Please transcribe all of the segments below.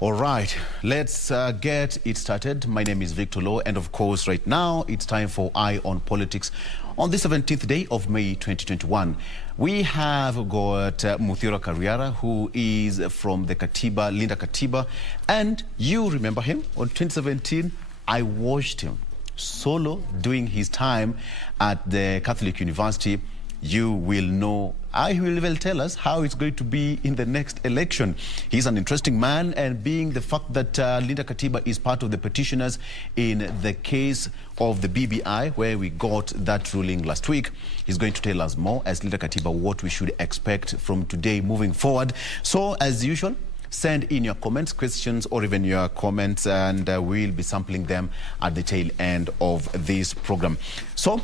All right, let's get it started. My name is Victor Oloo, and of course, right now, it's time for Eye on Politics. On the 17th day of May 2021, we have got Muthiora Kariara, who is from the Katiba, Linda Katiba, and you remember him. On 2017, I watched him solo doing his time at the Catholic University. You will know, he will tell us how it's going to be in the next election. He's an interesting man, and being the fact that Linda Katiba is part of the petitioners in the case of the BBI, where we got that ruling last week, he's going to tell us more as Linda Katiba what we should expect from today moving forward. So, as usual, send in your comments, questions, or even your comments, and we'll be sampling them at the tail end of this program. So,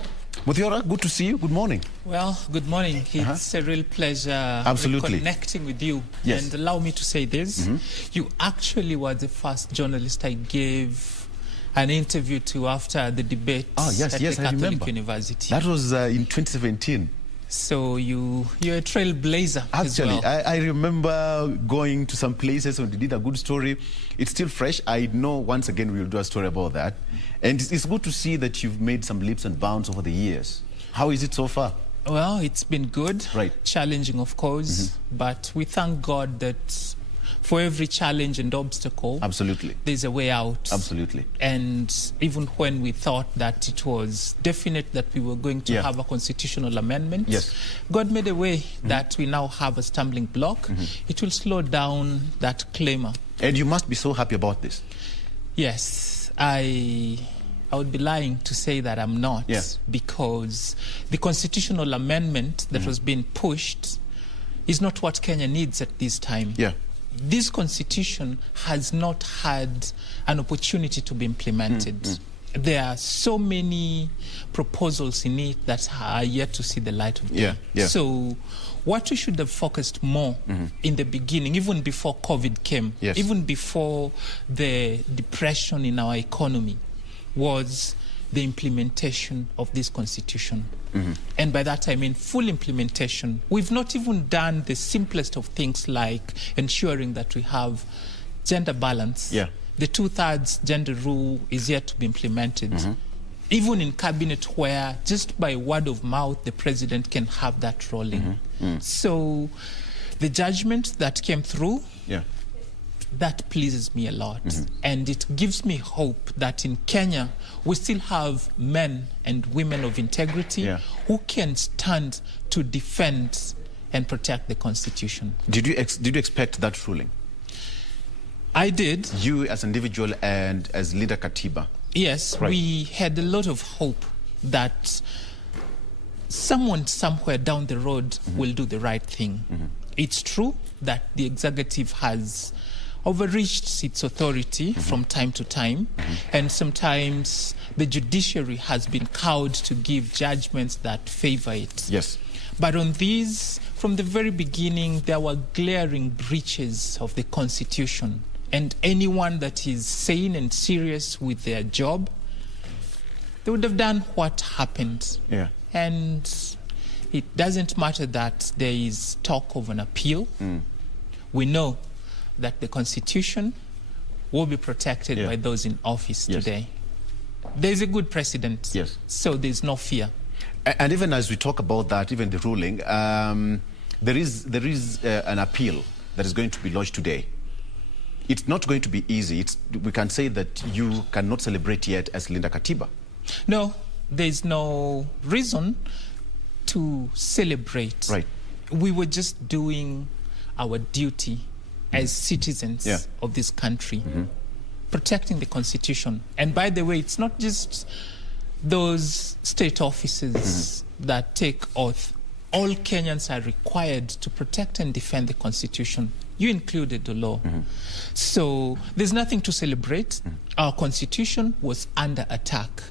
Muthiora, good to see you. Good morning. Well, good morning. It's a real pleasure connecting with you. Yes. And allow me to say this. You actually were the first journalist I gave an interview to after the debate at the Catholic University. That was in 2017. So you're a trailblazer. Actually, as well. I remember going to some places and we did a good story. It's still fresh. I know once again we'll do a story about that. And it's good to see that you've made some leaps and bounds over the years. How is it so far? Well, it's been good. Right. Challenging, of course. But we thank God that for every challenge and obstacle, absolutely, there's a way out. Absolutely. And even when we thought that it was definite that we were going to have a constitutional amendment, God made a way that we now have a stumbling block. It will slow down that clamor. And you must be so happy about this. Yes, I would be lying to say that I'm not, because the constitutional amendment that was being pushed is not what Kenya needs at this time. This constitution has not had an opportunity to be implemented. There are so many proposals in it that are yet to see the light of day. So what we should have focused more in the beginning, even before COVID came, even before the depression in our economy, was the implementation of this constitution. And by that I mean full implementation. We've not even done the simplest of things, like ensuring that we have gender balance. The 2/3 gender rule is yet to be implemented. Even in cabinet, where just by word of mouth the president can have that rolling. So the judgment that came through, that pleases me a lot. And it gives me hope that in Kenya, we still have men and women of integrity who can stand to defend and protect the Constitution. Did you expect that ruling? I did. You as an individual and as Linda Katiba? Yes, we had a lot of hope that someone somewhere down the road will do the right thing. It's true that the executive has overreached its authority from time to time, and sometimes the judiciary has been cowed to give judgments that favor it. But on these, from the very beginning, there were glaring breaches of the Constitution, and anyone that is sane and serious with their job, they would have done what happened. And it doesn't matter that there is talk of an appeal. We know that the Constitution will be protected by those in office today. There's a good precedent, so there's no fear. And even as we talk about that, even the ruling, there is an appeal that is going to be lodged today. It's not going to be easy. We can say that you cannot celebrate yet as Linda Katiba. No, there's no reason to celebrate. We were just doing our duty as citizens of this country, protecting the Constitution. And by the way, it's not just those state offices that take oath. All Kenyans are required to protect and defend the Constitution. You included, Oloo. So there's nothing to celebrate. Our Constitution was under attack.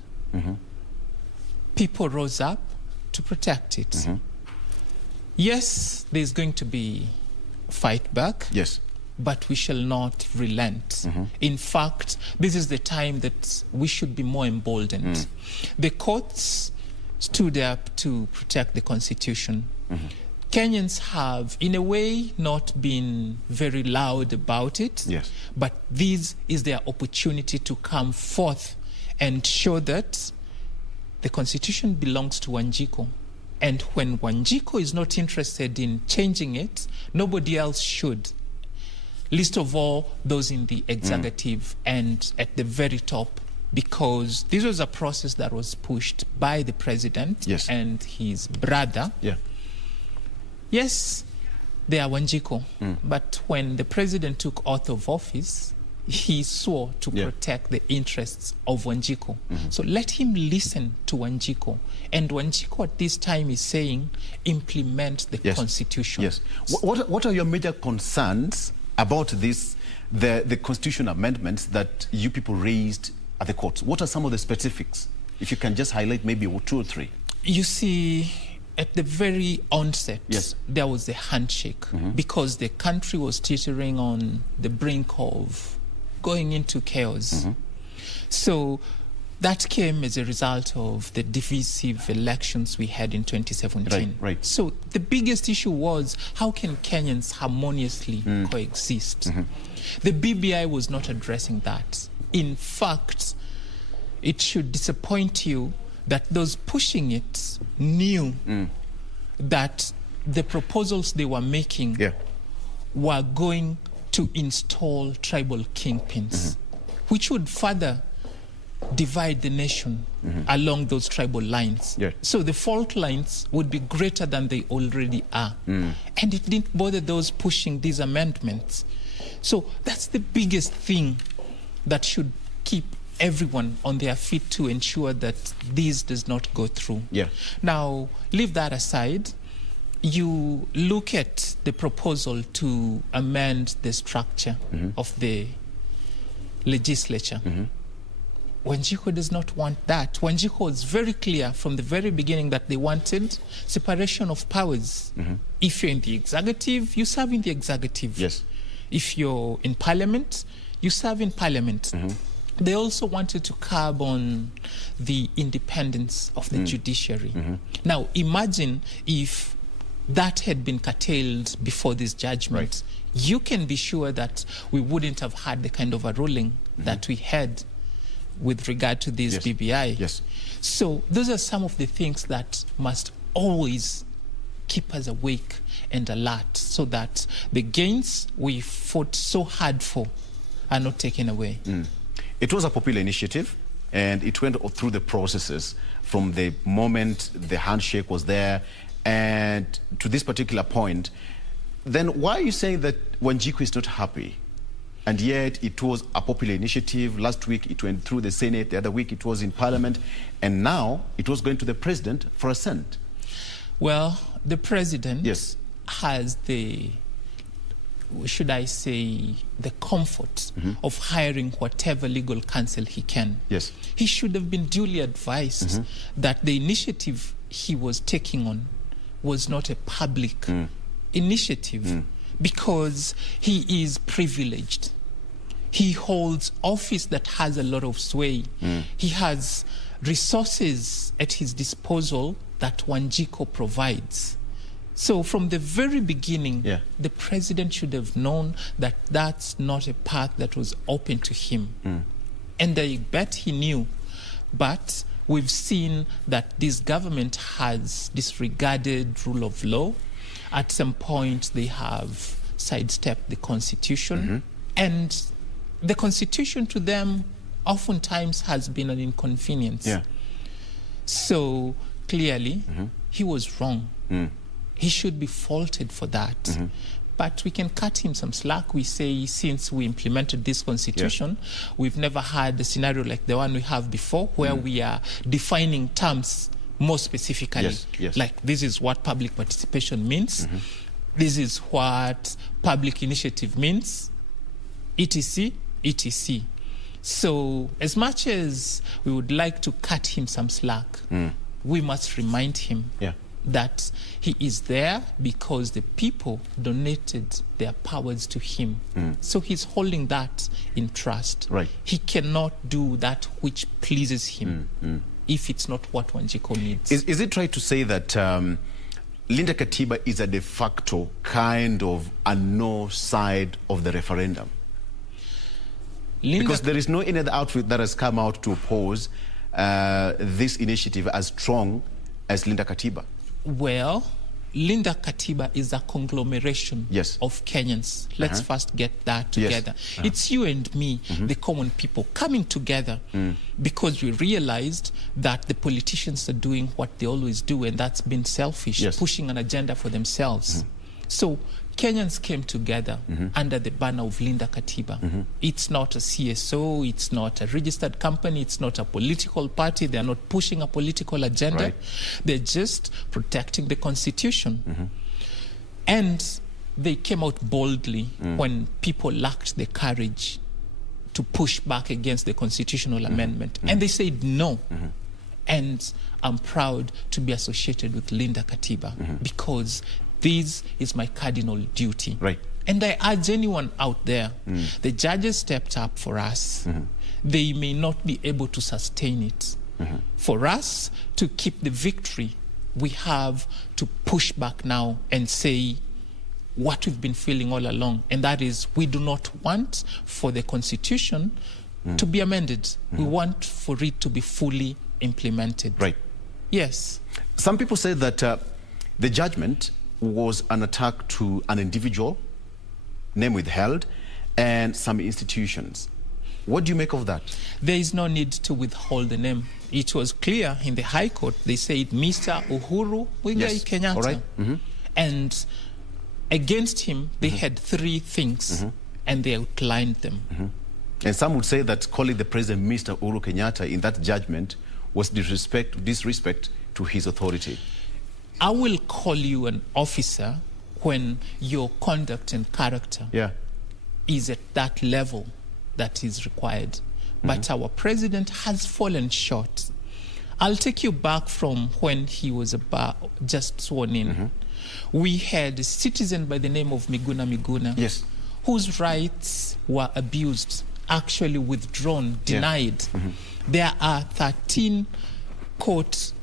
People rose up to protect it. Yes, there's going to be fight back. But we shall not relent. In fact, this is the time that we should be more emboldened. The courts stood up to protect the Constitution. Kenyans have, in a way, not been very loud about it. Yes. But this is their opportunity to come forth and show that the constitution belongs to Wanjiku. And when Wanjiku is not interested in changing it, nobody else should. Least of all, those in the executive and at the very top, because this was a process that was pushed by the president and his brother. Yeah. Yes, they are Wanjiku, but when the president took oath of office, he swore to protect the interests of Wanjiku. So let him listen to Wanjiku. And Wanjiku at this time is saying, implement the constitution. Yes. What are your major concerns about this, the constitution amendments that you people raised at the courts? What are some of the specifics? If you can just highlight maybe 2 or 3. You see, at the very onset, there was a handshake because the country was teetering on the brink of going into chaos. So that came as a result of the divisive elections we had in 2017. Right. So the biggest issue was, how can Kenyans harmoniously coexist? The BBI was not addressing that. In fact, it should disappoint you that those pushing it knew that the proposals they were making were going to install tribal kingpins, which would further divide the nation along those tribal lines. So the fault lines would be greater than they already are. And it didn't bother those pushing these amendments. So that's the biggest thing that should keep everyone on their feet to ensure that this does not go through. Now, leave that aside. You look at the proposal to amend the structure of the legislature. Wanjiku does not want that. Wanjiku was very clear from the very beginning that they wanted separation of powers. If you're in the executive, you serve in the executive. If you're in parliament, you serve in parliament. They also wanted to curb on the independence of the judiciary. Now, imagine if that had been curtailed before this judgment. You can be sure that we wouldn't have had the kind of a ruling that we had with regard to this BBI. So those are some of the things that must always keep us awake and alert, so that the gains we fought so hard for are not taken away. It was a popular initiative, and it went through the processes from the moment the handshake was there and to this particular point. Then why are you saying that Wanjiku is not happy? And yet it was a popular initiative. Last week it went through the Senate, the other week it was in Parliament, and now it was going to the President for assent. Well, the President has the, should I say, the comfort of hiring whatever legal counsel he can. He should have been duly advised that the initiative he was taking on was not a public initiative, because he is privileged. He holds office that has a lot of sway. He has resources at his disposal that Wanjiku provides. So from the very beginning, the president should have known that that's not a path that was open to him. And I bet he knew. But we've seen that this government has disregarded rule of law. At some point, they have sidestepped the Constitution. And the Constitution to them oftentimes has been an inconvenience. So clearly, he was wrong. He should be faulted for that. But we can cut him some slack. We say, since we implemented this constitution, we've never had a scenario like the one we have before, where we are defining terms more specifically. Like, this is what public participation means. This is what public initiative means, etc., etc. So as much as we would like to cut him some slack, we must remind him that he is there because the people donated their powers to him. So he's holding that in trust. He cannot do that which pleases him if it's not what Wanjiku needs. Is it right to say that Linda Katiba is a de facto kind of a no side of the referendum. Because there is no any other outfit that has come out to oppose this initiative as strong as Linda Katiba. Well, Linda Katiba is a conglomeration of Kenyans. Let's first get that together. It's you and me, the common people, coming together because we realized that the politicians are doing what they always do, and that's been selfish, pushing an agenda for themselves. So Kenyans came together under the banner of Linda Katiba. It's not a CSO, it's not a registered company, it's not a political party. They're not pushing a political agenda. They're just protecting the Constitution. And they came out boldly when people lacked the courage to push back against the constitutional amendment. And they said no. And I'm proud to be associated with Linda Katiba because this is my cardinal duty. And I urge anyone out there, the judges stepped up for us. They may not be able to sustain it. For us to keep the victory, we have to push back now and say what we've been feeling all along, and that is we do not want for the Constitution to be amended. We want for it to be fully implemented. Yes. Some people say that the judgment was an attack to an individual, name withheld, and some institutions. What do you make of that? There is no need to withhold the name. It was clear in the High Court. They said Mr. Uhuru Muigai Kenyatta. And against him, they had three things, and they outlined them. And some would say that calling the president Mr. Uhuru Kenyatta in that judgment was disrespect to his authority. I will call you an officer when your conduct and character is at that level that is required. But our president has fallen short. I'll take you back from when he was just sworn in. We had a citizen by the name of Miguna, whose rights were abused, actually withdrawn, denied. There are 13 court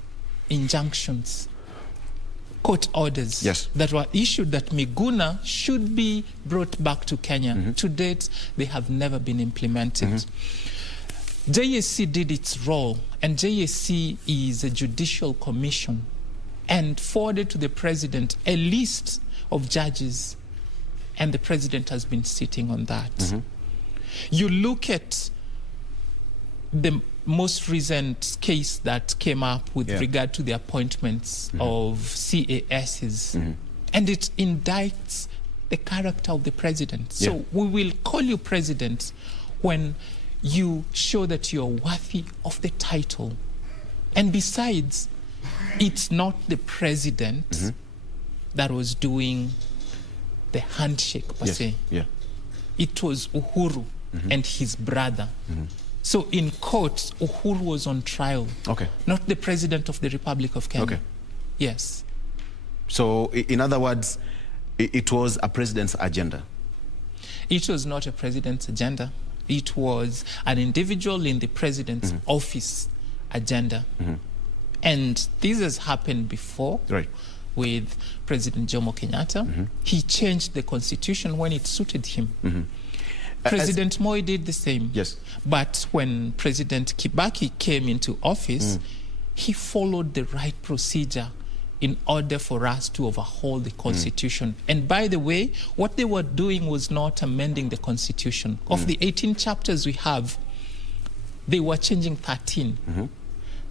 injunctions, court orders that were issued that Miguna should be brought back to Kenya. To date, they have never been implemented. JSC did its role, and JSC is a judicial commission, and forwarded to the president a list of judges, and the president has been sitting on that. You look at the most recent case that came up with regard to the appointments of CASs, and it indicts the character of the president. So we will call you president when you show that you're worthy of the title. And besides, it's not the president that was doing the handshake per se. It was Uhuru and his brother. So in court, Uhuru was on trial, not the president of the Republic of Kenya. Yes. So in other words, it was a president's agenda? It was not a president's agenda. It was an individual in the president's office agenda. And this has happened before with President Jomo Kenyatta. He changed the constitution when it suited him. President Moi did the same. But when President Kibaki came into office, he followed the right procedure in order for us to overhaul the Constitution. And by the way, what they were doing was not amending the Constitution. Of the 18 chapters we have, they were changing 13.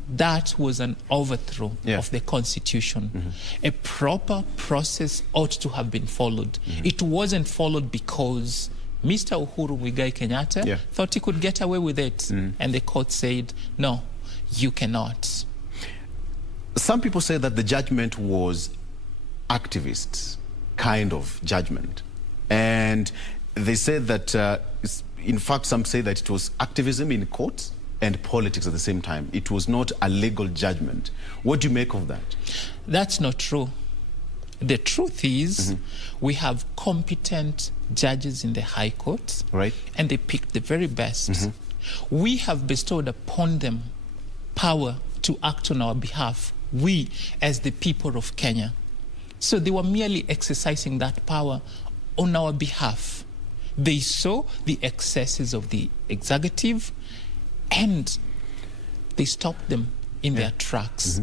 That was an overthrow of the Constitution. A proper process ought to have been followed. It wasn't followed because Mr. Uhuru Muigai Kenyatta thought he could get away with it. And the court said, no, you cannot. Some people say that the judgment was activist kind of judgment. And they said that, in fact, some say that it was activism in courts and politics at the same time. It was not a legal judgment. What do you make of that? That's not true. The truth is, we have competent judges in the High Court, and they picked the very best. We have bestowed upon them power to act on our behalf. We, as the people of Kenya, So they were merely exercising that power on our behalf. They saw the excesses of the executive and they stopped them in their tracks.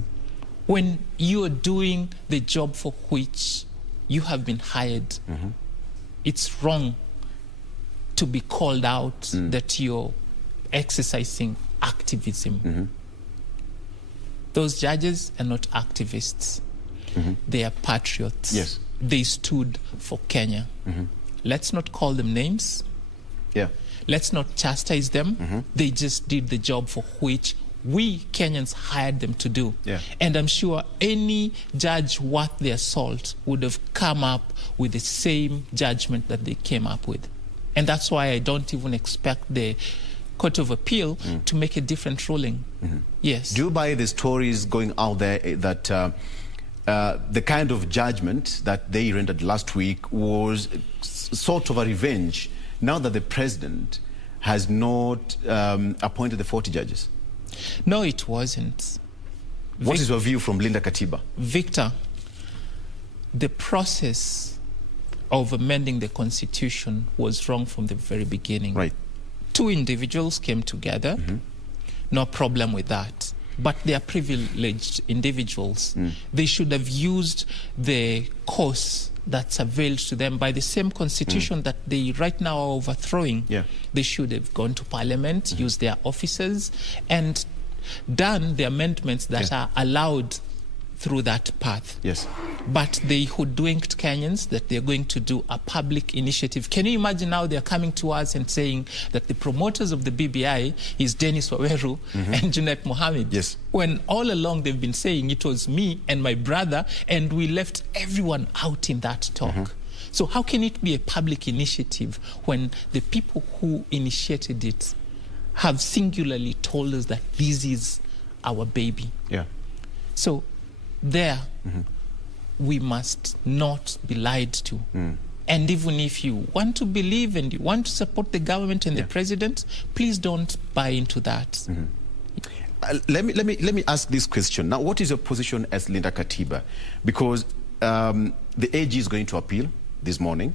When you are doing the job for which you have been hired, it's wrong to be called out that you're exercising activism. Those judges are not activists. They are patriots. Yes. They stood for Kenya. Let's not call them names. Yeah. Let's not chastise them. They just did the job for which we Kenyans hired them to do. Yeah. And I'm sure any judge worth their salt would have come up with the same judgment that they came up with. And that's why I don't even expect the Court of Appeal to make a different ruling. Yes. Do you buy the stories going out there that the kind of judgment that they rendered last week was sort of a revenge now that the president has not appointed the 40 judges? No, it wasn't. What is your view from Linda Katiba? Victor, the process of amending the Constitution was wrong from the very beginning. Right. Two individuals came together, no problem with that. But they are privileged individuals. They should have used the course that's availed to them by the same Constitution that they right now are overthrowing. Yeah. They should have gone to Parliament, used their officers, and done the amendments that are allowed through that path. Yes. But they hoodwinked Kenyans that they're going to do a public initiative. Can you imagine now they're coming to us and saying that the promoters of the BBI is Dennis Waweru and Junet Mohammed? Yes. When all along they've been saying it was me and my brother, and we left everyone out in that talk. So how can it be a public initiative when the people who initiated it have singularly told us that this is our baby? Yeah. So there, we must not be lied to. And even if you want to believe and you want to support the government and the president, please don't buy into that. Let me ask this question. Now, what is your position as Linda Katiba? Because the AG is going to appeal this morning,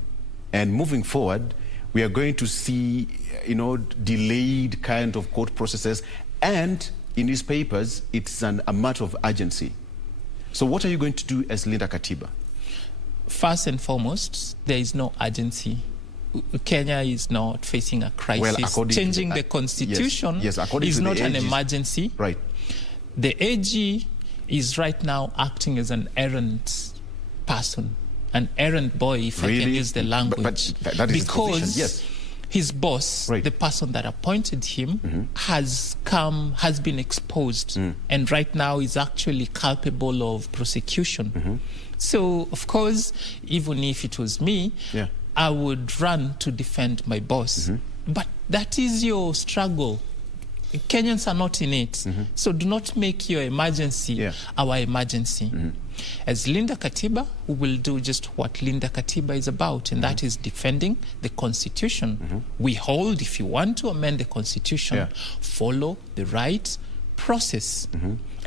and moving forward, we are going to see, delayed kind of court processes, and in these papers, it's a matter of urgency. So what are you going to do as Linda Katiba? First and foremost, there is no urgency. Kenya is not facing a crisis. Well, changing the Constitution is not an emergency. Right. The AG is right now acting as an errand person, an errand boy, if I can use the language. But that is because his position, yes. His boss, the person that appointed him, has been exposed, and right now is actually culpable of prosecution. So, of course, even if it was me, I would run to defend my boss. But that is your struggle. Kenyans are not in it. So do not make your emergency our emergency. As Linda Katiba, we will do just what Linda Katiba is about, and that is defending the Constitution. We hold, if you want to amend the Constitution, follow the right process.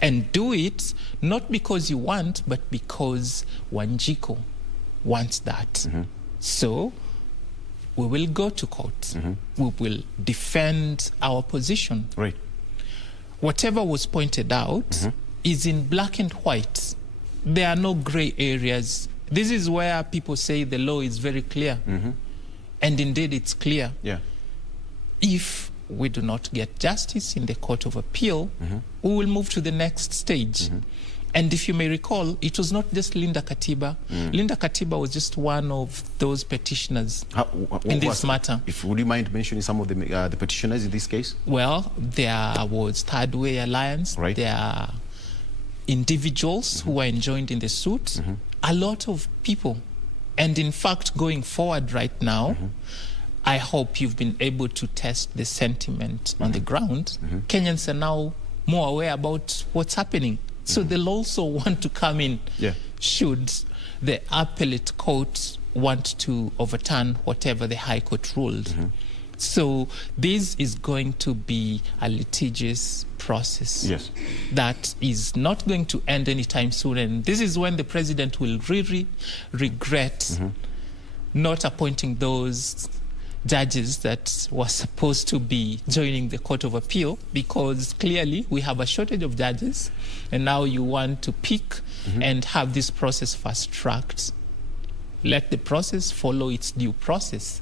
And do it not because you want, but because Wanjiku wants that. So we will go to court. We will defend our position. Right. Whatever was pointed out is in black and white. There are no gray areas. This is where people say the law is very clear. And indeed it's clear. If we do not get justice in the Court of Appeal, we will move to the next stage. And if you may recall, it was not just Linda Katiba. Linda Katiba was just one of those petitioners in this matter. Would you mind mentioning some of the petitioners in this case? Well, there was Third Way Alliance. Right. There are individuals who were enjoined in the suit. A lot of people. And in fact, going forward right now, I hope you've been able to test the sentiment on the ground. Kenyans are now more aware about what's happening. So they'll also want to come in should the appellate court want to overturn whatever the High Court ruled. So this is going to be a litigious process. Yes. That is not going to end anytime soon. And this is when the president will really regret not appointing those judges that were supposed to be joining the Court of Appeal, because clearly we have a shortage of judges, and now you want to pick and have this process fast-tracked. Let the process follow its due process.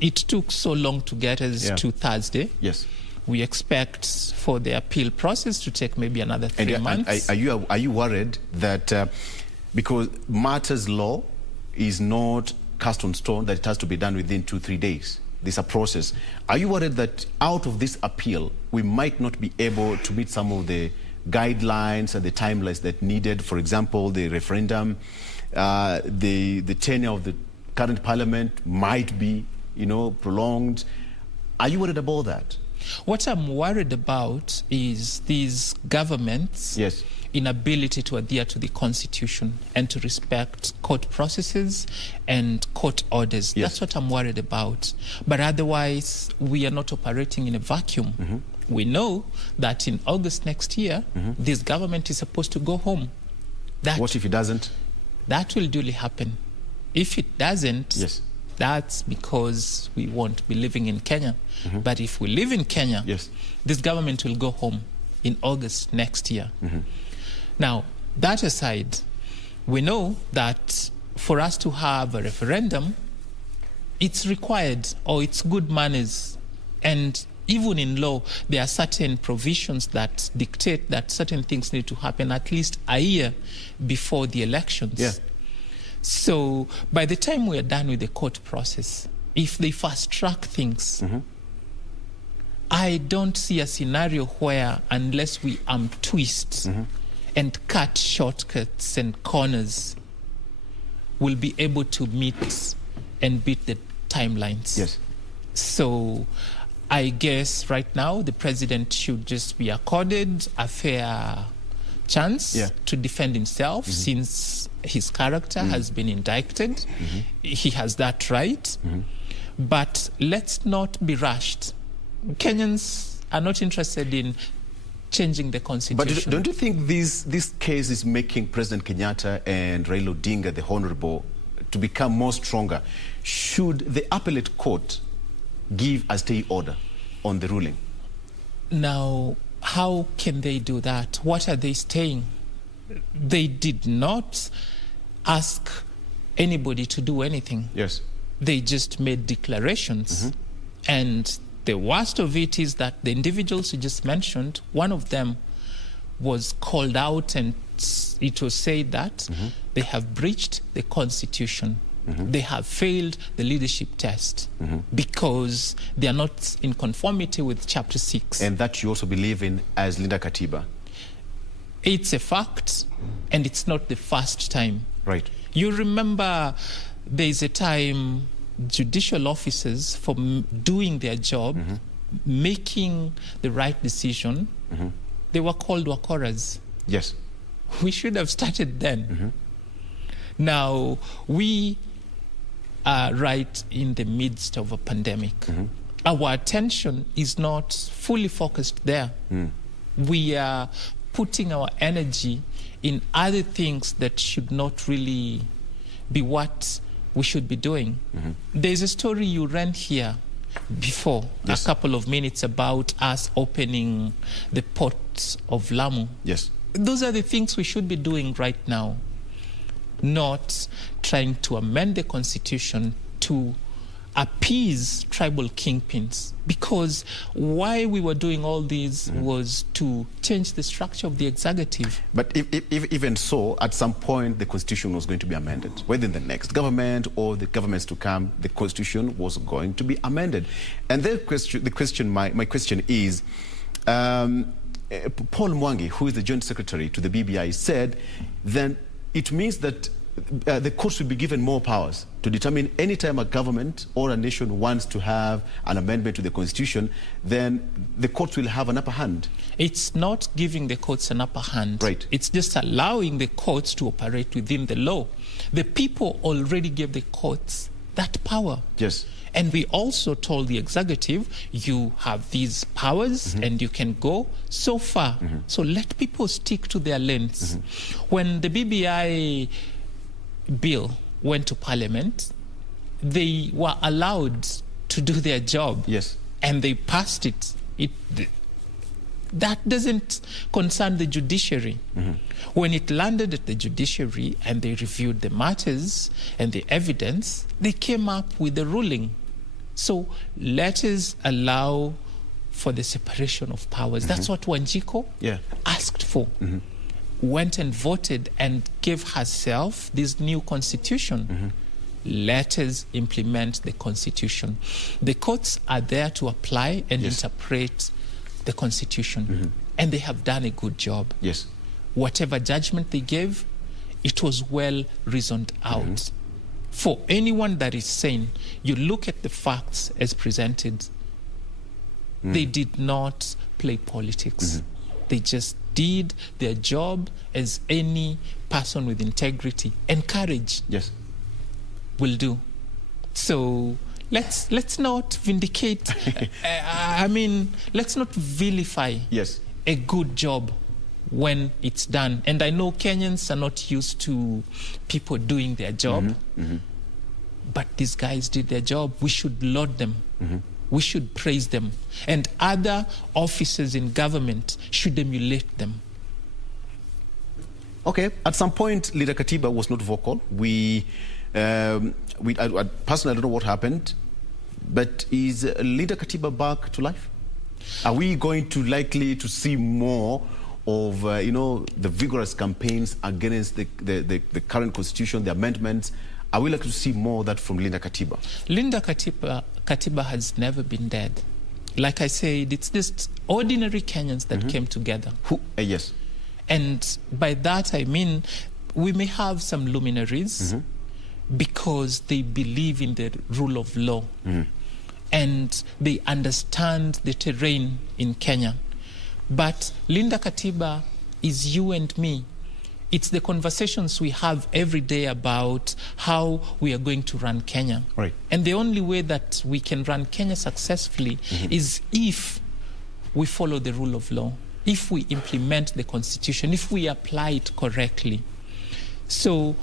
It took so long to get us to Thursday. Yes. We expect for the appeal process to take maybe another 3 months. Are you worried that because matters law is not cast on stone, that it has to be done within 2-3 days? This is a process. Are you worried that out of this appeal, we might not be able to meet some of the guidelines and the timelines that needed? For example, the referendum, the tenure of the current parliament might be, prolonged. Are you worried about that? What I'm worried about is these governments' inability to adhere to the Constitution and to respect court processes and court orders. That's what I'm worried about. But otherwise, we are not operating in a vacuum. We know that in August next year, this government is supposed to go home. What if it doesn't? That will duly happen. If it doesn't, that's because we won't be living in Kenya. But if we live in Kenya, this government will go home in August next year. Now, that aside, we know that for us to have a referendum, it's required, or it's good manners. And even in law, there are certain provisions that dictate that certain things need to happen at least a year before the elections. So by the time we are done with the court process, if they fast-track things, I don't see a scenario where, unless we twist and cut shortcuts and corners, we'll be able to meet and beat the timelines. So I guess right now the president should just be accorded a fair chance to defend himself, since his character has been indicted. He has that right. But let's not be rushed. Kenyans are not interested in changing the Constitution. But don't you think this case is making President Kenyatta and Raila Odinga, the Honorable, to become more stronger? Should the appellate court give a stay order on the ruling? Now, how can they do that? What are they staying? They did not ask anybody to do anything. They just made declarations. And the worst of it is that the individuals you just mentioned, one of them was called out, and it was said that they have breached the Constitution. They have failed the leadership test because they are not in conformity with Chapter 6. And that you also believe in as Linda Katiba? It's a fact, and it's not the first time. You remember there's a time judicial officers, for doing their job, making the right decision, they were called wakoras. We should have started then. Now, we are right in the midst of a pandemic. Our attention is not fully focused there. We are putting our energy in other things that should not really be what we should be doing. There's a story you ran here before, a couple of minutes, about us opening the ports of Lamu. Those are the things we should be doing right now, not trying to amend the Constitution to appease tribal kingpins, because why we were doing all these was to change the structure of the executive. But if even so, at some point the Constitution was going to be amended. Whether in the next government or the governments to come, the Constitution was going to be amended. And my question is, Paul Mwangi, who is the Joint Secretary to the BBI, said then it means that the courts will be given more powers to determine any time a government or a nation wants to have an amendment to the Constitution, then the courts will have an upper hand. It's not giving the courts an upper hand. It's just allowing the courts to operate within the law. The people already gave the courts that power. And we also told the executive, you have these powers and you can go so far. So let people stick to their lanes. When the BBI bill went to Parliament, they were allowed to do their job. Yes. And they passed it. That doesn't concern the judiciary. When it landed at the judiciary and they reviewed the matters and the evidence, they came up with a ruling. So let us allow for the separation of powers. That's what Wanjiko asked for. Went and voted and gave herself this new constitution. Let us implement the constitution. The courts are there to apply and interpret the constitution. And they have done a good job. Yes. Whatever judgment they gave, it was well reasoned out. For anyone that is saying, you look at the facts as presented, they did not play politics. They just did their job as any person with integrity and courage will do. So let's not vindicate. Let's not vilify a good job when it's done. And I know Kenyans are not used to people doing their job, but these guys did their job. We should laud them. We should praise them. And other officers in government should emulate them. Okay, at some point, Leader Katiba was not vocal. I personally don't know what happened, but is Leader Katiba back to life? Are we going to likely to see more of the vigorous campaigns against the current constitution, the amendments? Are we likely to see more of that from Linda Katiba? Linda Katiba has never been dead. Like I said, it's just ordinary Kenyans that came together. Yes. And by that I mean we may have some luminaries because they believe in the rule of law and they understand the terrain in Kenya. But Linda Katiba is you and me. It's the conversations we have every day about how we are going to run Kenya. Right. And the only way that we can run Kenya successfully is if we follow the rule of law, if we implement the constitution, if we apply it correctly. So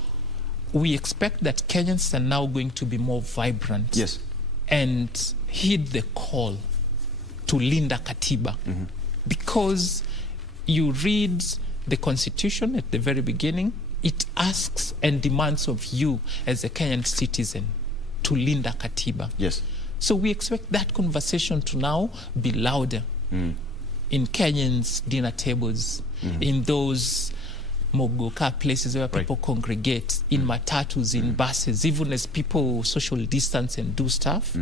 we expect that Kenyans are now going to be more vibrant and heed the call to Linda Katiba. Because you read the constitution at the very beginning, it asks and demands of you as a Kenyan citizen to Linda Katiba. Yes. So we expect that conversation to now be louder in Kenyans' dinner tables, in those mogoka places where people congregate, in matatus, in buses, even as people social distance and do stuff.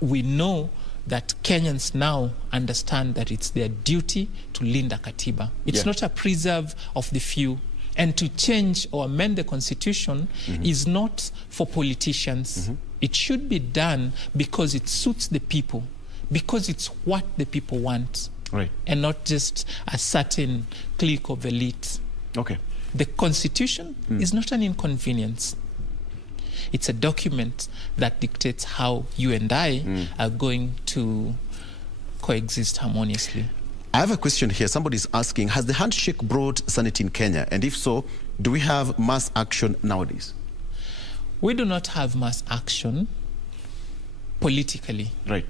We know that Kenyans now understand that it's their duty to Linda Katiba. It's not a preserve of the few. And to change or amend the constitution is not for politicians. It should be done because it suits the people, because it's what the people want, and not just a certain clique of elite. Okay. The constitution is not an inconvenience. It's a document that dictates how you and I are going to coexist harmoniously. I have a question here. Somebody's asking, has the handshake brought sanity in Kenya? And if so, do we have mass action nowadays? We do not have mass action politically. Right.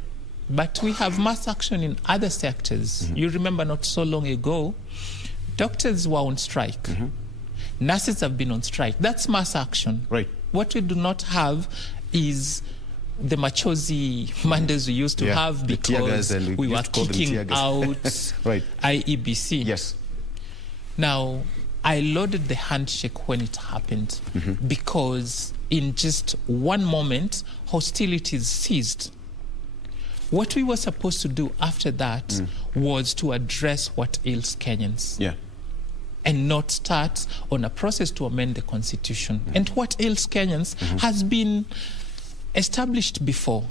But we have mass action in other sectors. You remember not so long ago, doctors were on strike. Nurses have been on strike. That's mass action. Right. What we do not have is the machozi Mondays we used to have because we were kicking out IEBC. Yes. Now, I lauded the handshake when it happened because in just one moment, hostilities ceased. What we were supposed to do after that was to address what ails Kenyans. And not start on a process to amend the constitution. And what ails Kenyans has been established before.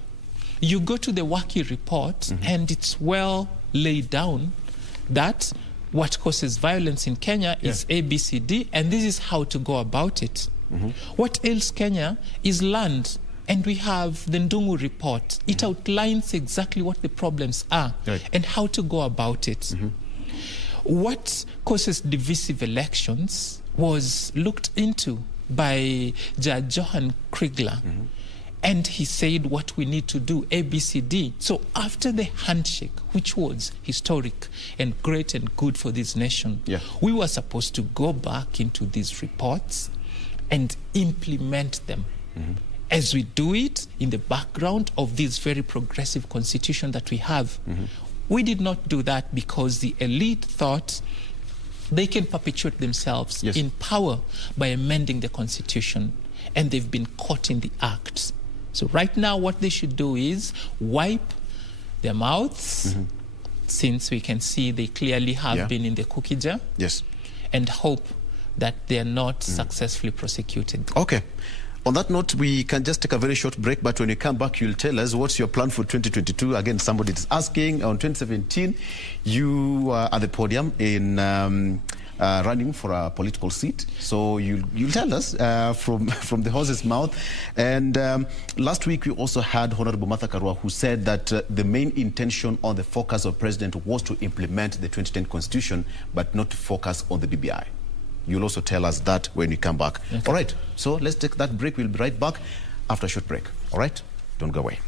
You go to the Waki report and it's well laid down that what causes violence in Kenya is ABCD, and this is how to go about it. What ails Kenya is land. And we have the Ndungu report. It outlines exactly what the problems are and how to go about it. What causes divisive elections was looked into by Judge Johan Kriegler. And he said what we need to do, A, B, C, D. So after the handshake, which was historic and great and good for this nation, we were supposed to go back into these reports and implement them. As we do it in the background of this very progressive constitution that we have. We did not do that because the elite thought they can perpetuate themselves in power by amending the constitution, and they've been caught in the act. So right now what they should do is wipe their mouths, since we can see they clearly have been in the cookie jar, and hope that they're not successfully prosecuted. Okay. On that note, we can just take a very short break, but when you come back, you'll tell us what's your plan for 2022. Again, somebody is asking, on 2017, you are at the podium in running for a political seat. So you'll tell us from the horse's mouth. And last week, we also had Honorable Martha Karua, who said that the main intention on the focus of President was to implement the 2010 Constitution, but not to focus on the BBI. You'll also tell us that when we come back. Okay. All right, so let's take that break. We'll be right back after a short break. All right, don't go away.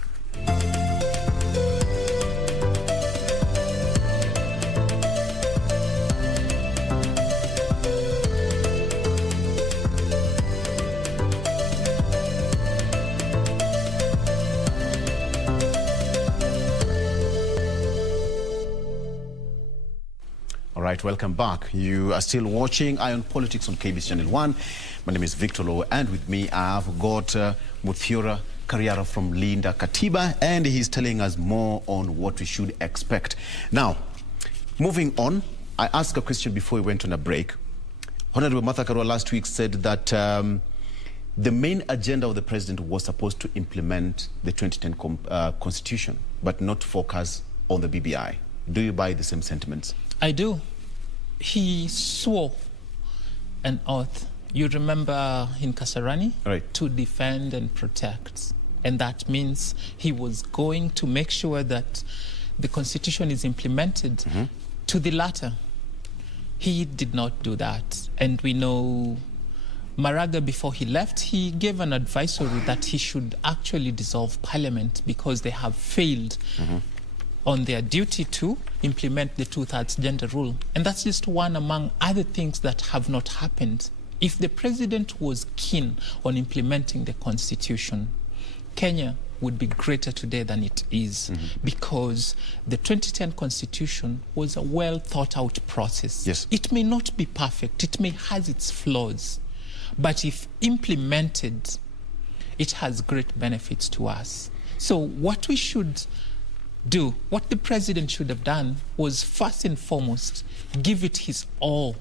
All right, welcome back. You are still watching Eye on Politics on KBC Channel 1. My name is Victor Oloo, and with me I've got Muthiora Kariara from Linda Katiba, and he's telling us more on what we should expect. Now, moving on, I asked a question before we went on a break. Honorable Martha Karua last week said that the main agenda of the president was supposed to implement the 2010 Constitution, but not focus on the BBI. Do you buy the same sentiments? I do. He swore an oath, you remember, in Kasarani, to defend and protect. And that means he was going to make sure that the Constitution is implemented to the latter. He did not do that. And we know Maraga, before he left, he gave an advisory that he should actually dissolve Parliament because they have failed on their duty to implement the two-thirds gender rule. And that's just one among other things that have not happened. If the president was keen on implementing the Constitution, Kenya would be greater today than it is, because the 2010 Constitution was a well-thought-out process. Yes. It may not be perfect, it may have its flaws, but if implemented, it has great benefits to us. So what we should do, what the president should have done, was first and foremost give it his all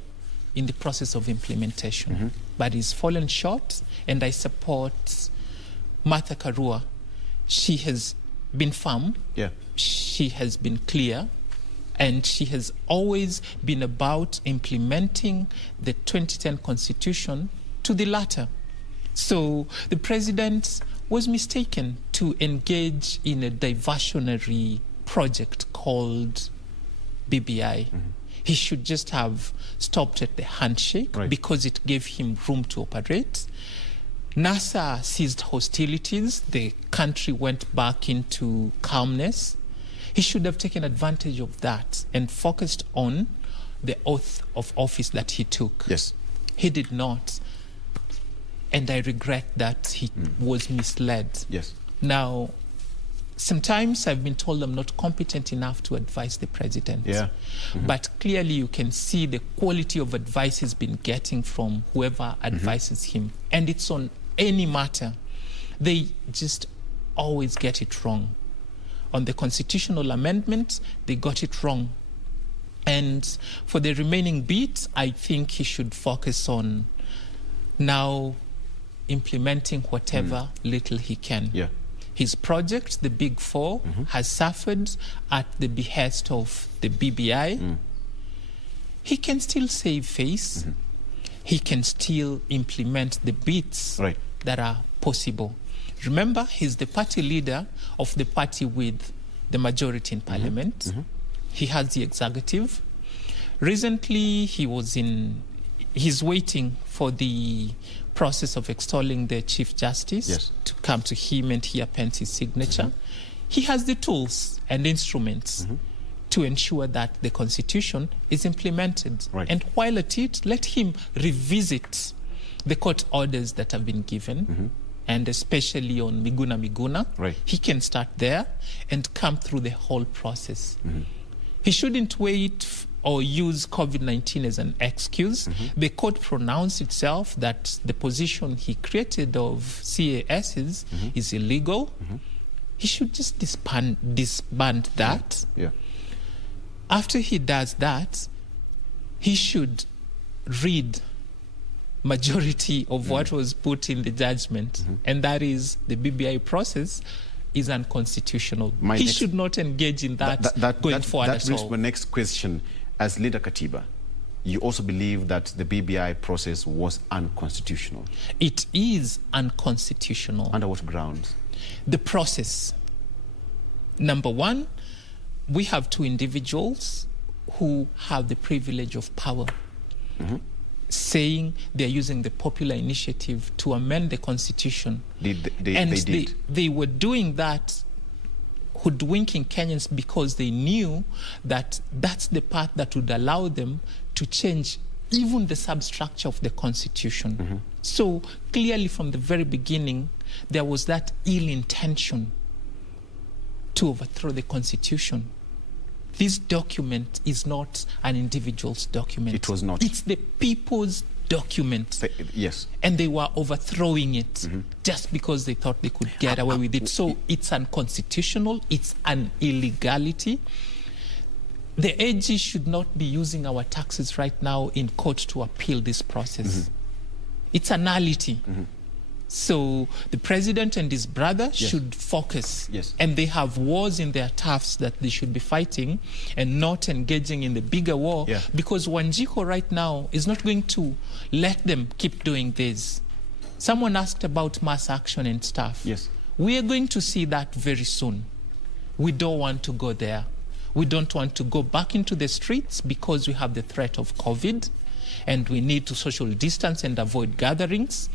in the process of implementation. But he's fallen short, and I support Martha Karua. She has been firm, she has been clear, and she has always been about implementing the 2010 Constitution to the latter. So the president was mistaken to engage in a diversionary project called BBI. He should just have stopped at the handshake because it gave him room to operate. NASA ceased hostilities. The country went back into calmness. He should have taken advantage of that and focused on the oath of office that he took. Yes. He did not. And I regret that he was misled. Yes. Now, sometimes I've been told I'm not competent enough to advise the president. But clearly you can see the quality of advice he's been getting from whoever advises him. And it's on any matter. They just always get it wrong. On the constitutional amendment, they got it wrong. And for the remaining bit, I think he should focus on now implementing whatever little he can. His project, the Big Four, has suffered at the behest of the BBI. He can still save face. He can still implement the bits that are possible. Remember, he's the party leader of the party with the majority in parliament. He has the executive. Recently, he's waiting for the process of extolling the Chief Justice to come to him, and he appends his signature. He has the tools and instruments to ensure that the Constitution is implemented. And while at it, let him revisit the court orders that have been given, and especially on Miguna. He can start there and come through the whole process. He shouldn't wait or use COVID-19 as an excuse. The court pronounced itself that the position he created of CASs is illegal. He should just disband that. After he does that, he should read majority of what was put in the judgment, and that is the BBI process is unconstitutional. He should not engage in that going forward at all. That brings my next question. As Linda Katiba, you also believe that the BBI process was unconstitutional? It is unconstitutional. Under what grounds? The process. Number one, we have two individuals who have the privilege of power, saying they're using the popular initiative to amend the Constitution. They were doing that, hoodwinking Kenyans, because they knew that that's the path that would allow them to change even the substructure of the Constitution. So clearly from the very beginning, there was that ill intention to overthrow the Constitution. This document is not an individual's document. It was not. It's the people's document. Yes. And they were overthrowing it just because they thought they could get away with it. So it's unconstitutional. It's an illegality. The AG should not be using our taxes right now in court to appeal this process. It's a nullity. So the president and his brother should focus. And they have wars in their turfs that they should be fighting and not engaging in the bigger war. Because Wanjiko right now is not going to let them keep doing this. Someone asked about mass action and stuff. We are going to see that very soon. We don't want to go there. We don't want to go back into the streets because we have the threat of COVID and we need to social distance and avoid gatherings.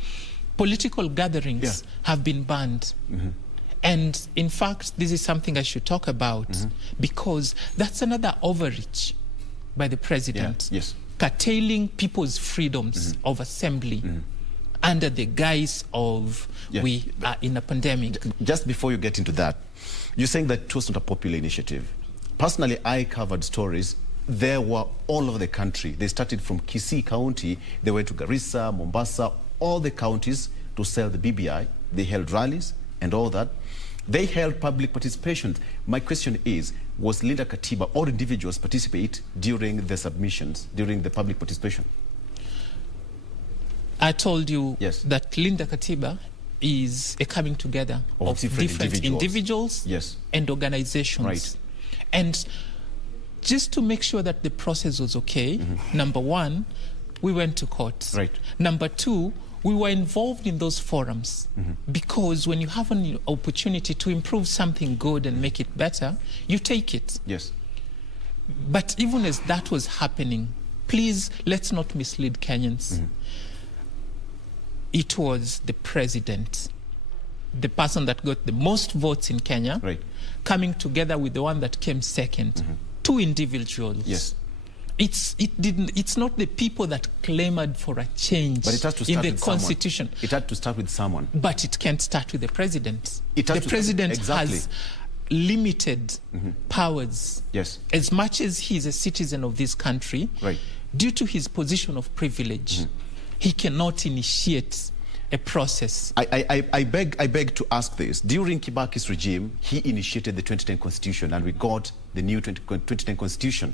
Political gatherings have been banned. And in fact, this is something I should talk about because that's another overreach by the president, curtailing people's freedoms of assembly under the guise of we are in a pandemic. Just before you get into that, you're saying that it was not a popular initiative. Personally, I covered stories. They were all over the country. They started from Kisii County, they went to Garissa, Mombasa, all the counties to sell the BBI. They held rallies and all that. They held public participation. My question is, was Linda Katiba or individuals participate during the submissions, during the public participation? I told you that Linda Katiba is a coming together of different individuals and organizations. And just to make sure that the process was okay, number one, we went to court. Number two, we were involved in those forums because when you have an opportunity to improve something good and make it better, you take it. But even as that was happening, please, let's not mislead Kenyans. It was the president, the person that got the most votes in Kenya, coming together with the one that came second. Two individuals. It's not the people that clamored for a change in the Constitution. Someone. It had to start with someone. But it can't start with the president. The president has limited powers. As much as he's a citizen of this country, due to his position of privilege, he cannot initiate a process. I beg to ask this. During Kibaki's regime, he initiated the 2010 Constitution and we got the new 2010 Constitution.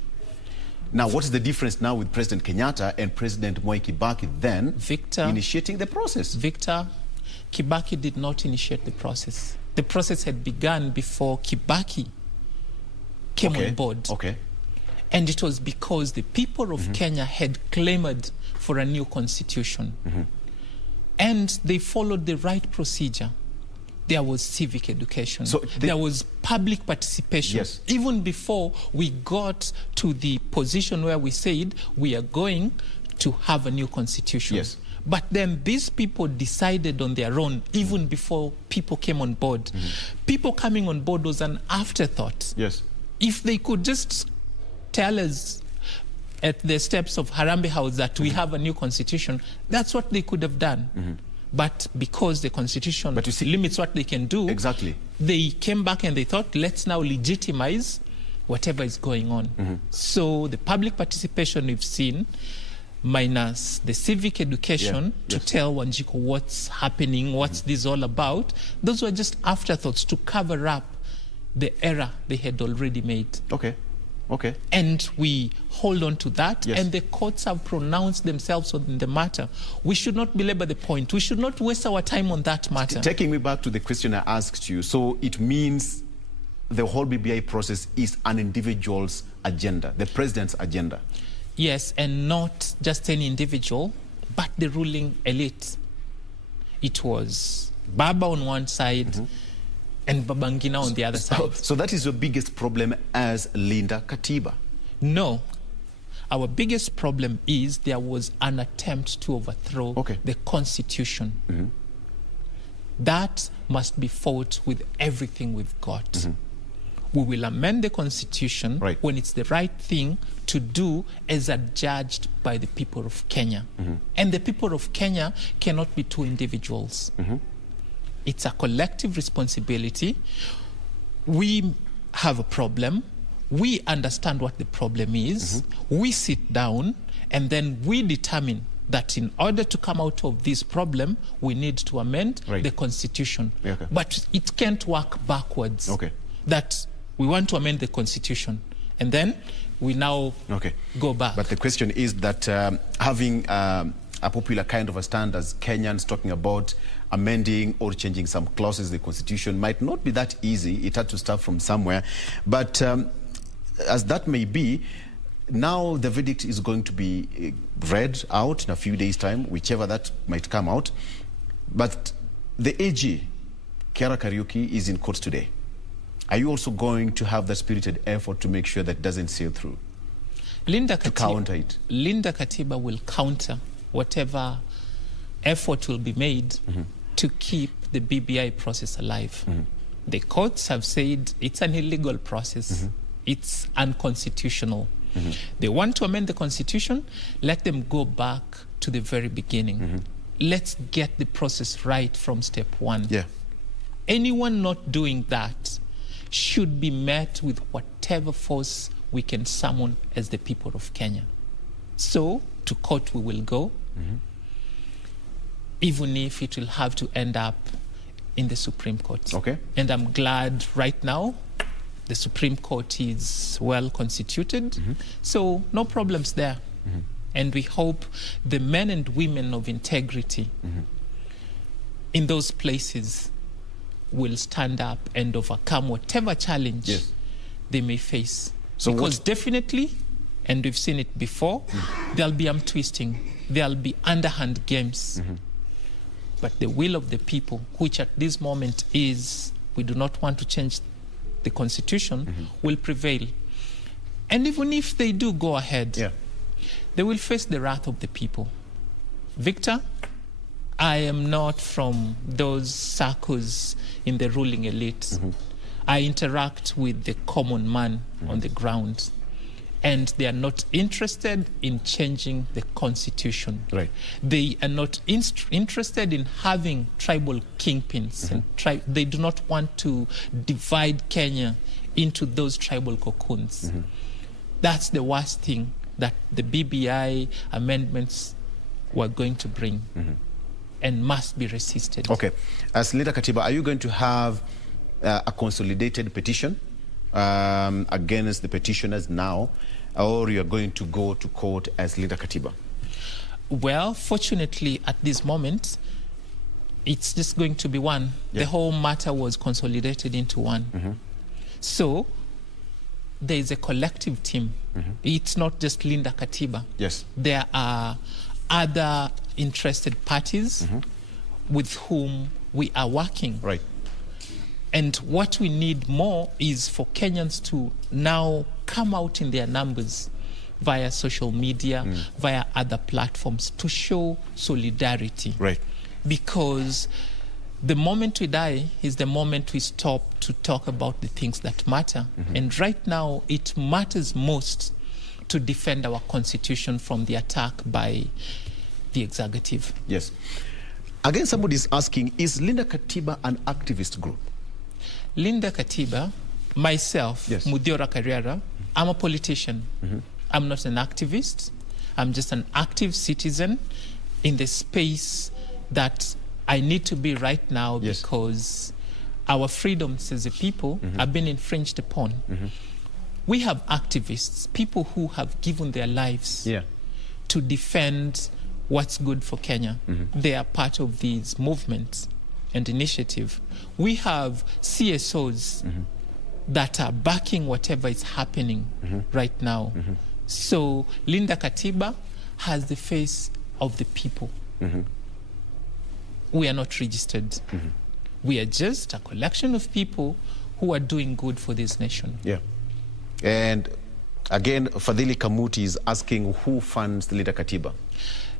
Now, what is the difference now with President Kenyatta and President Mwai Kibaki then initiating the process? Victor, Kibaki did not initiate the process. The process had begun before Kibaki came on board. And it was because the people of Kenya had clamored for a new constitution. And they followed the right procedure. there was civic education. So there was public participation. Yes. Even before we got to the position where we said we are going to have a new constitution. Yes. But then these people decided on their own, even before people came on board. People coming on board was an afterthought. Yes. If they could just tell us at the steps of Harambee House that we have a new constitution, that's what they could have done. But because the constitution limits what they can do, exactly, they came back and they thought, let's now legitimize whatever is going on. So the public participation we've seen, minus the civic education to tell Wanjiku what's happening, what's this all about, those were just afterthoughts to cover up the error they had already made. Okay. Okay. And we hold on to that, and the courts have pronounced themselves on the matter. We should not belabor the point. We should not waste our time on that matter. Taking me back to the question I asked you, so it means the whole BBI process is an individual's agenda, the president's agenda? Yes, and not just any individual, but the ruling elite. It was Baba on one side, and Babangida on the other side. So that is your biggest problem as Linda Katiba? No. Our biggest problem is there was an attempt to overthrow the constitution. That must be fought with everything we've got. We will amend the constitution when it's the right thing to do as adjudged by the people of Kenya. And the people of Kenya cannot be two individuals. It's a collective responsibility. We have a problem. We understand what the problem is. We sit down and then we determine that in order to come out of this problem, we need to amend the constitution. But it can't work backwards. That we want to amend the constitution and then we now go back. But the question is that having a popular kind of a stand as Kenyans talking about amending or changing some clauses in the constitution might not be that easy. It had to start from somewhere. But as that may be, now the verdict is going to be read out in a few days' time, whichever that might come out. But the AG, Kariara Kariuki, is in court today. Are you also going to have that spirited effort to make sure that doesn't sail through? To counter it? Linda Katiba will counter whatever effort will be made to keep the BBI process alive. The courts have said it's an illegal process. It's unconstitutional. They want to amend the constitution, let them go back to the very beginning. Let's get the process right from step one. Anyone not doing that should be met with whatever force we can summon as the people of Kenya. So to court we will go, even if it will have to end up in the Supreme Court. And I'm glad right now the Supreme Court is well constituted, so no problems there. And we hope the men and women of integrity in those places will stand up and overcome whatever challenge they may face. So because definitely, and we've seen it before, there'll be arm twisting, there'll be underhand games. But the will of the people, which at this moment is we do not want to change the constitution, will prevail. And even if they do go ahead, they will face the wrath of the people. Victor, I am not from those circles in the ruling elite. I interact with the common man on the ground, and they are not interested in changing the constitution. They are not interested in having tribal kingpins. And they do not want to divide Kenya into those tribal cocoons. That's the worst thing that the BBI amendments were going to bring. And must be resisted. As Linda Katiba, are you going to have a consolidated petition against the petitioners now, or you are going to go to court as Linda Katiba? Well, fortunately, at this moment, it's just going to be one. The whole matter was consolidated into one. So there is a collective team. It's not just Linda Katiba. There are other interested parties with whom we are working And what we need more is for Kenyans to now come out in their numbers via social media, via other platforms, to show solidarity. Right. Because the moment we die is the moment we stop to talk about the things that matter. And right now, it matters most to defend our constitution from the attack by the executive. Yes. Again, somebody is asking, is Linda Katiba an activist group? Linda Katiba, myself, yes. Muthiora Kariara, I'm a politician. I'm not an activist. I'm just an active citizen in the space that I need to be right now, yes. because our freedoms as a people have been infringed upon. We have activists, people who have given their lives to defend what's good for Kenya. They are part of these movements and initiative. We have CSOs that are backing whatever is happening right now. So Linda Katiba has the face of the people. We are not registered. We are just a collection of people who are doing good for this nation. Yeah. And again, Fadhili Kamuti is asking, who funds Linda Katiba?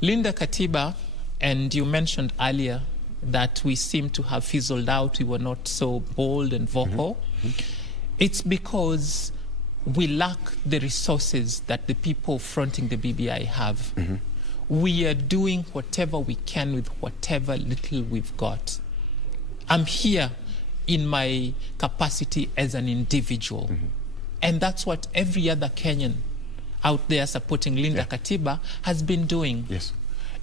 Linda Katiba, and you mentioned earlier that we seem to have fizzled out. We were not so bold and vocal. It's because we lack the resources that the people fronting the BBI have. We are doing whatever we can with whatever little we've got. I'm here in my capacity as an individual. And that's what every other Kenyan out there supporting Linda Katiba has been doing. Yes.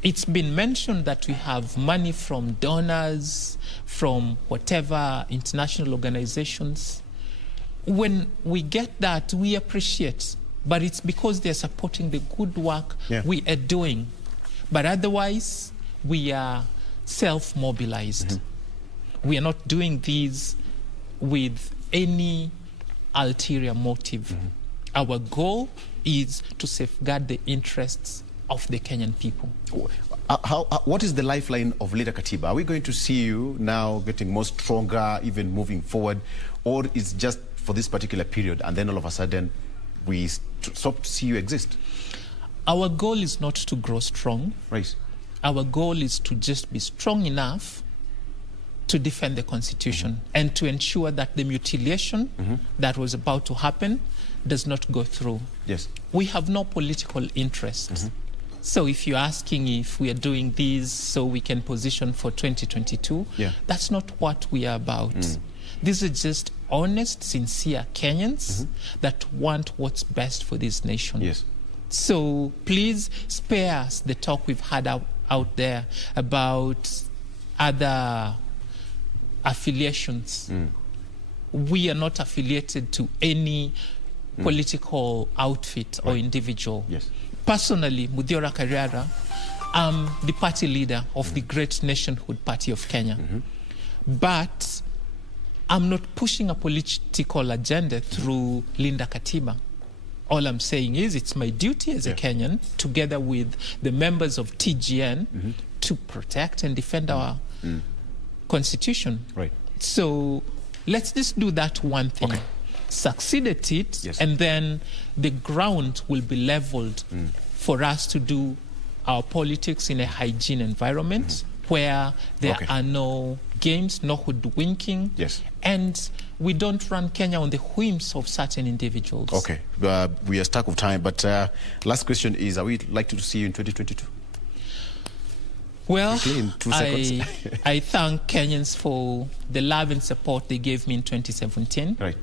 It's been mentioned that we have money from donors, from whatever international organizations. When we get that, we appreciate. But it's because they're supporting the good work we are doing. But otherwise, we are self-mobilized. We are not doing these with any ulterior motive. Our goal is to safeguard the interests of the Kenyan people. What is the lifeline of Linda Katiba? Are we going to see you now getting more stronger, even moving forward, or is just for this particular period and then all of a sudden we stop to see you exist? Our goal is not to grow strong. Right. Our goal is to just be strong enough to defend the Constitution and to ensure that the mutilation that was about to happen does not go through. Yes. We have no political interest. So if you're asking if we are doing these so we can position for 2022, that's not what we are about. These are just honest, sincere Kenyans that want what's best for this nation. Yes. So please spare us the talk we've had out there about other affiliations. We are not affiliated to any political outfit or individual. Yes. Personally, Muthiora Kariara, I'm the party leader of the great nationhood party of Kenya. But I'm not pushing a political agenda through Linda Katiba. All I'm saying is it's my duty as a Kenyan, together with the members of TGN, to protect and defend our Constitution. Right. So let's just do that one thing. Succeed at it, and then the ground will be leveled for us to do our politics in a hygiene environment where there are no games, no hoodwinking, and we don't run Kenya on the whims of certain individuals. Okay, we are stuck with time, but last question is, are we likely to see you in 2022? Well, in 2 seconds. I thank Kenyans for the love and support they gave me in 2017. Right.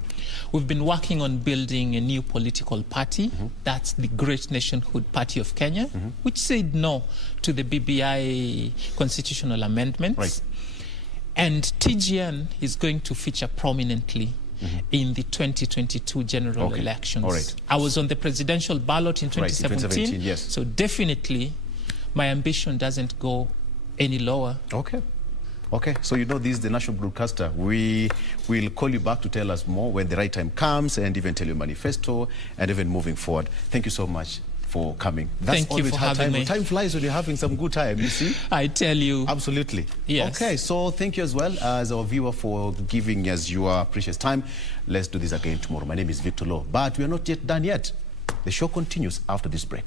We've been working on building a new political party. That's the Great Nationhood Party of Kenya, which said no to the BBI constitutional amendments. Right. And TGN is going to feature prominently in the 2022 general elections. All right. I was on the presidential ballot in 2017, in 2017, yes. So definitely my ambition doesn't go any lower. Okay. Okay, so you know this is the national broadcaster. We will call you back to tell us more when the right time comes and even tell you manifesto and even moving forward. Thank you so much for coming. That's Thank you for having me. Time flies when you're having some good time, you see? I tell you. Absolutely. Yes. Okay, so thank you as well as our viewer for giving us your precious time. Let's do this again tomorrow. My name is Victor Lowe, but we are not yet done yet. The show continues after this break.